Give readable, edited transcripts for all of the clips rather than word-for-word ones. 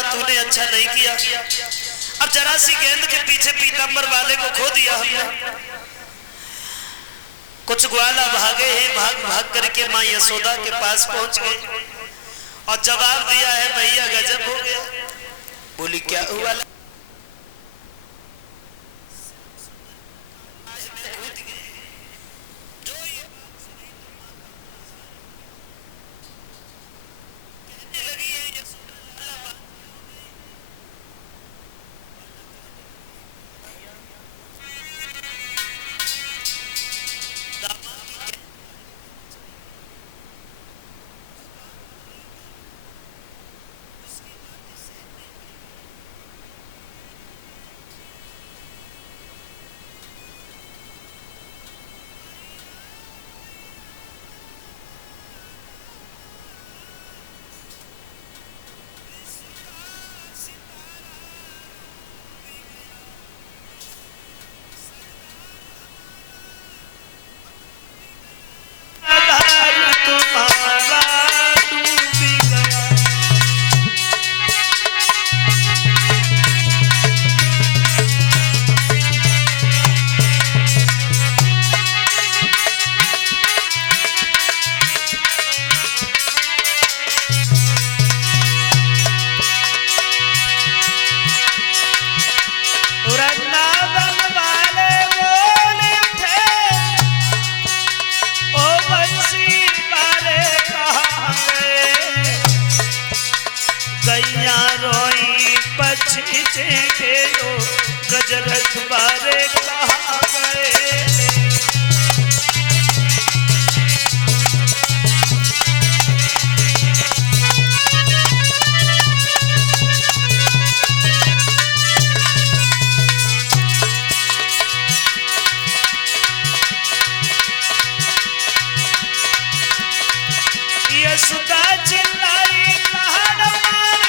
दामा तूने अच्छा नहीं किया। अब जरा सी गेंद के पीछे पीतांबर वाले को खो दिया हमने। कुछ ग्वाला भागे हैं, भाग भाग करके माँ यशोदा के पास पहुंच गए और जवाब दिया है भैया गजब हो गया। बोली क्या हुआ? गजरथ बारे कहाँ गए? यशोदा चिल्लाई पहाड़ मार,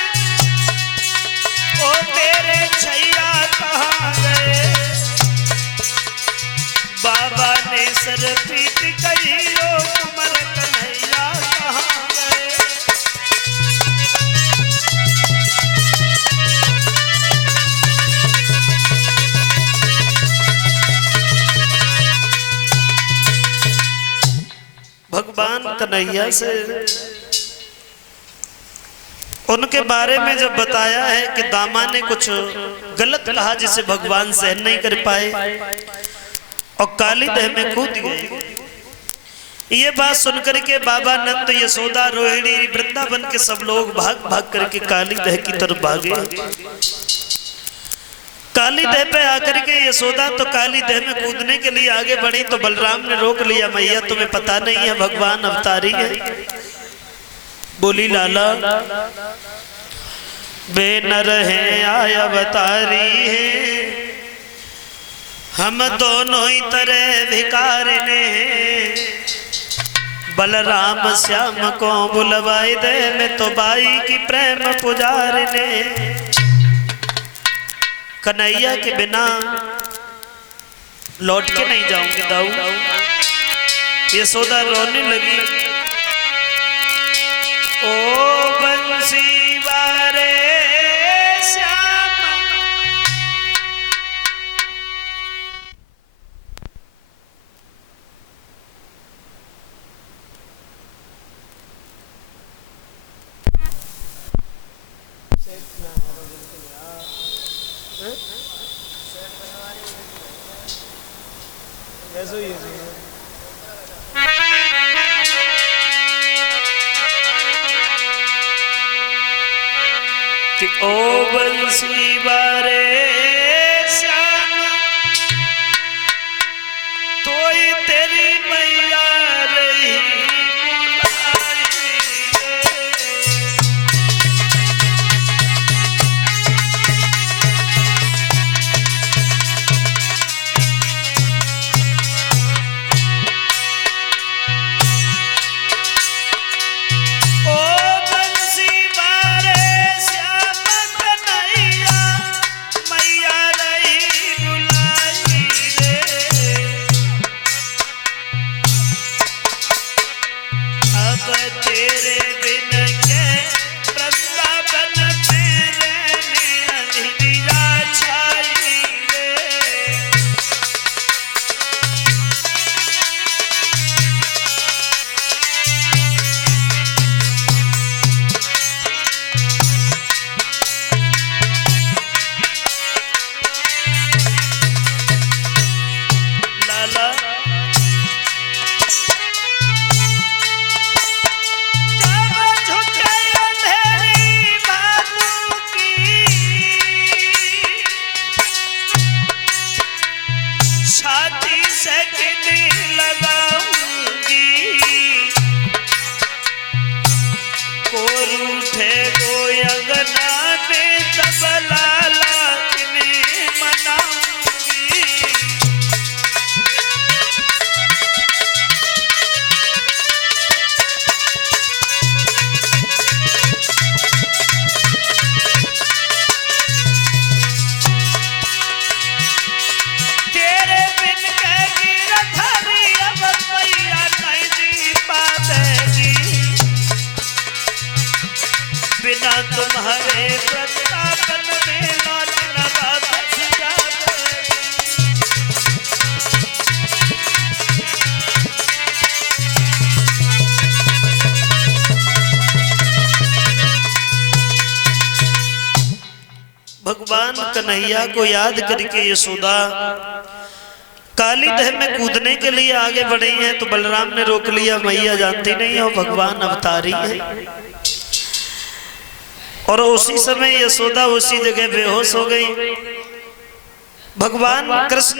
ओ मेरे छैया कहाँ गए? बाबा ने सर पीट कही, ओ कुंवर कन्हैया कहाँ गए? भगवान कन्हैया से उनके बारे में जब बताया है कि दामा ने कुछ गलत कहा जिसे भगवान सहन नहीं कर पाए और काली दह में कूद गए। ये बात सुनकर के बाबा नंद, यशोदा, रोहिणी, वृंदावन के सब लोग भाग भाग करके काली दह की तरफ भागे। काली दह पे आकर के यशोदा तो काली दह में कूदने के लिए आगे बढ़ी तो बलराम ने रोक लिया। मैया तुम्हें पता नहीं है भगवान अवतारी है? बोली लाला बे नर है आय अवतारी है, हम दोनों ही तरह भिकार ने, बलराम श्याम को बुलवाई दे, मैं तो बाई की प्रेम पुजार ने। कन्हैया के बिना लौट के नहीं जाऊंगी दाऊ। यशोदा रोने लगी, ओ बंसी वारे श्याम, कि ओ बंसी वारे श्याम, तोई तेरी मैया रही मैया उठे कोई अंगना में तबला लाखने मनाऊंगी। तेरे बिन कहेगी रथारी अब मैया नहीं जी पाएगी, बिना तुम्हारे वृंदावन में लौटना वापस जाएगी। भगवान कन्हैया को याद करके यशोदा काली दह में कूदने के लिए आगे बढ़ी हैं, तो बलराम ने रोक लिया। मैया जानती नहीं है भगवान अवतारी है। और उसी समय यशोदा उसी जगह बेहोश हो गई। भगवान कृष्ण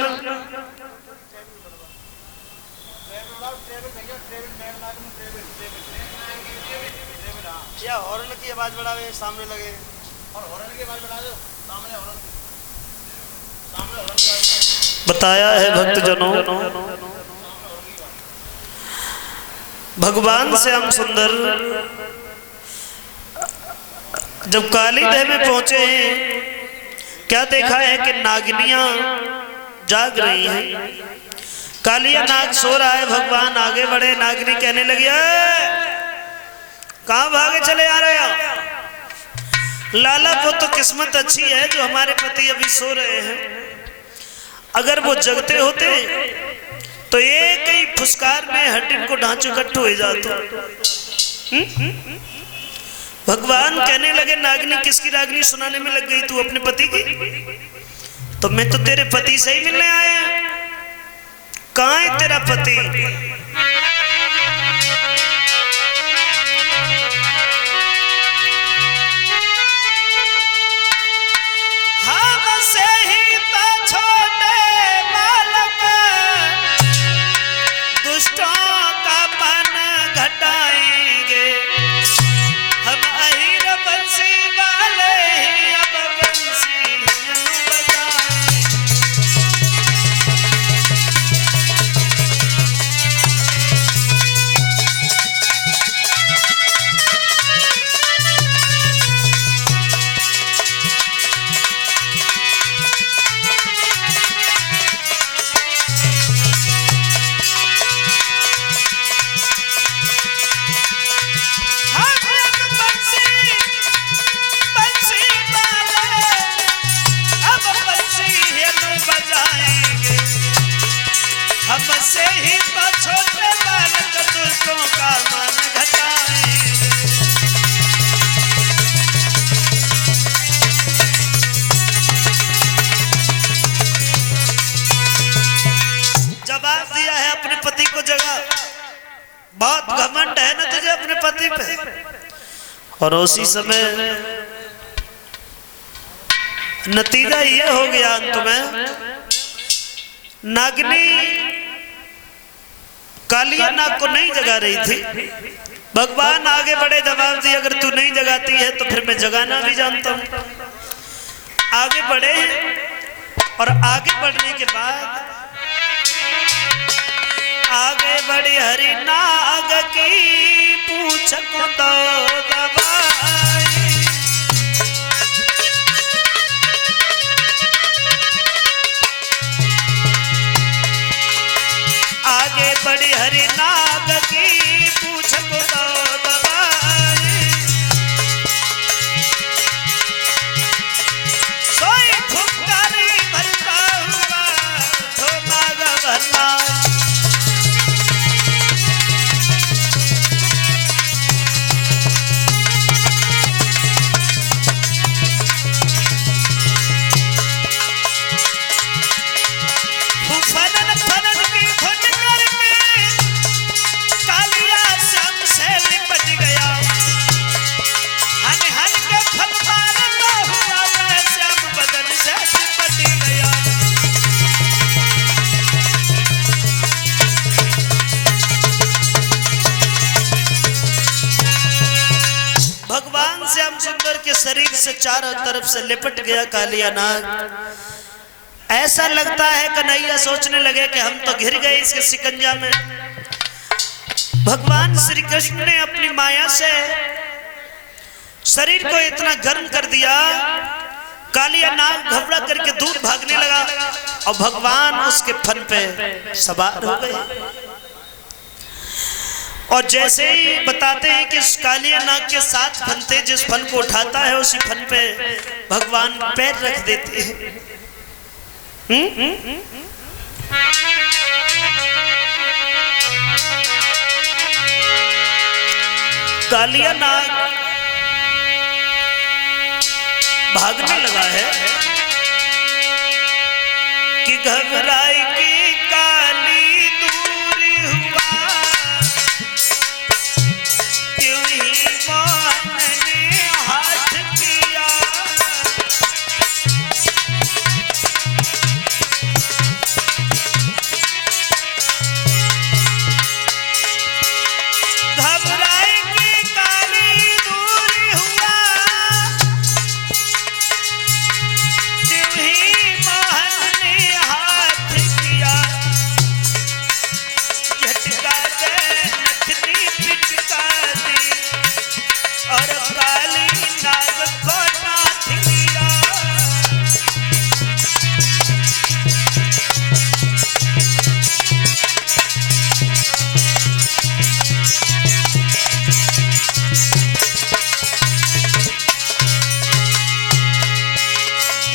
या हॉर्न की आवाज बढ़ावे सामने लगे और हॉर्न की आवाज बढ़ा दो सामने हॉर्न बताया है भक्तजनों। भगवान से हम सुंदर जब काली दह में पहुंचे हैं, क्या देखा है कि नागिनियां जाग रही हैं। कालिया नाग सो रहा है। भगवान आगे बढ़े, नागिनी कहने लगी कहां भागे चले आ रहे हो? लाला को तो किस्मत अच्छी है जो हमारे पति अभी सो रहे हैं, अगर वो जगते होते तो एक ही फुसकार में हड्डी को ढांचू कट्टू हो जाता। भगवान कहने लगे नागिनी किसकी रागनी सुनाने में लग गई तू अपने पति की? तो मैं तो तेरे पति से ही मिलने आया। कहां है तेरा पति? हम से ही तो छोटे बालक दुष्टों का मन घटाएंगे, हम अहिर बंसी वाले ही अब बंसी बजाएंगे। हमसे ही तो छोटे बालक दुष्टों का मन घटाएंगे। जवाब दिया है अपने पति को जगा। बहुत घमंड है ना तुझे अपने पति पे। और उसी समय नतीजा ये हो गया अंत में नागिनी कालिया नाग को नहीं जगा रही थी। भगवान आगे बढ़े, जवाब दिया अगर तू नहीं जगाती है तो फिर मैं जगाना भी जानता हूं। आगे बढ़े और आगे बढ़ने के बाद आगे बढ़ी हरि नाग की पूछ को तो दबाई। आगे बढ़ी हरि नाग की पूछ को तो दबाई। सोई फुफकारी भरता हुआ तो नाग भरना। भगवान श्याम सुंदर के शरीर से चारों तरफ से लिपट गया कालिया नाग। ऐसा लगता है कन्हैया सोचने लगे कि हम तो घिर गए इसके शिकंजा में। भगवान श्री कृष्ण ने अपनी माया से शरीर को इतना गर्म कर दिया, कालिया नाग घबरा करके दूर भागने लगा और भगवान उसके फन पे सवार हो गए। और जैसे ही बताते हैं कि कालिया नाग के 7 फन थे, जिस फन को उठाता है उसी फन पे भगवान पैर रख देते हैं। कालिया नाग भागने लगा है कि घबराई की काली दूर हुआ, क्यों ही मोहन ने हाथ किया। घबराई की काली दूर हुआ, क्यों ही मोहन ने हाथ किया। झटका दे नथनी पिचका दी और काली नाग को नाथ लिया।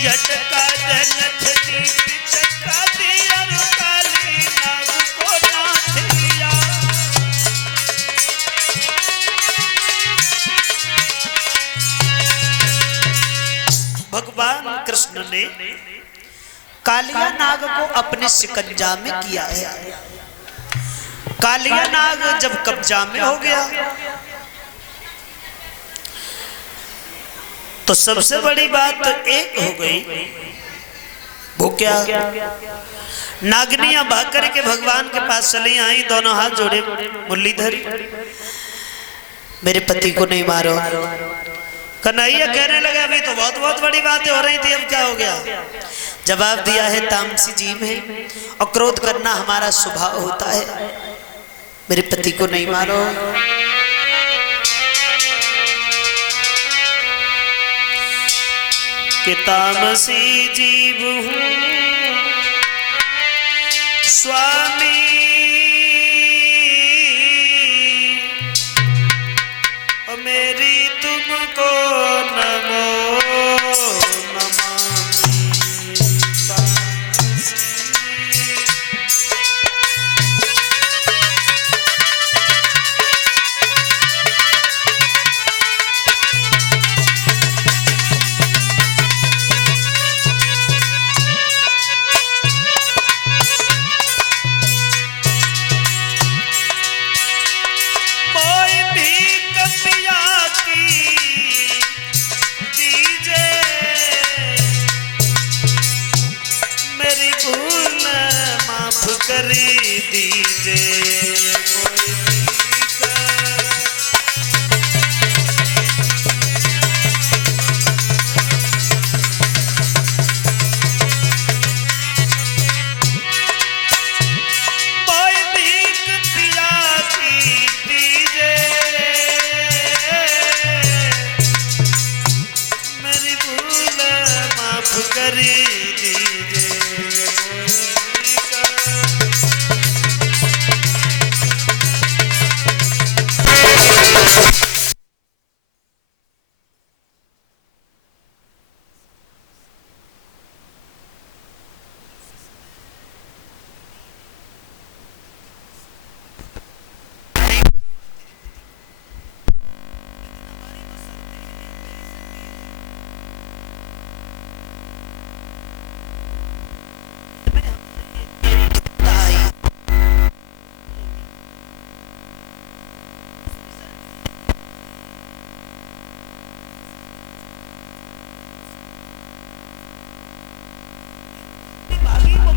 झटका दे नथनी पिचका दी और काली नाग को नाथ लिया। भगवान कृष्ण ने कालिया नाग को अपने शिकंजा में किया है। कालिया नाग जब कब्जा में हो गया तो सबसे बड़ी बात तो एक हो गई, वो क्या? नागनियां भाग करके भगवान के पास चली आई, दोनों हाथ जोड़े मुरलीधर मेरे पति को नहीं मारो। कन्हैया कहने लगा अभी तो बहुत बड़ी बातें हो रही थी, अब क्या हो गया? जवाब दिया है तामसी जीव है और क्रोध करना हमारा स्वभाव होता है, मेरे पति को नहीं मारो। कि तामसी जीव हूं स्वामी, और मेरी तुमको नमो नमामि। कोई भीख पिया की दीजे, मेरी भूल माफ कर दीजे। कोई भीख कोई भीख पिया की दीजे, मेरी भूल माफ कर दीजे। भागी वो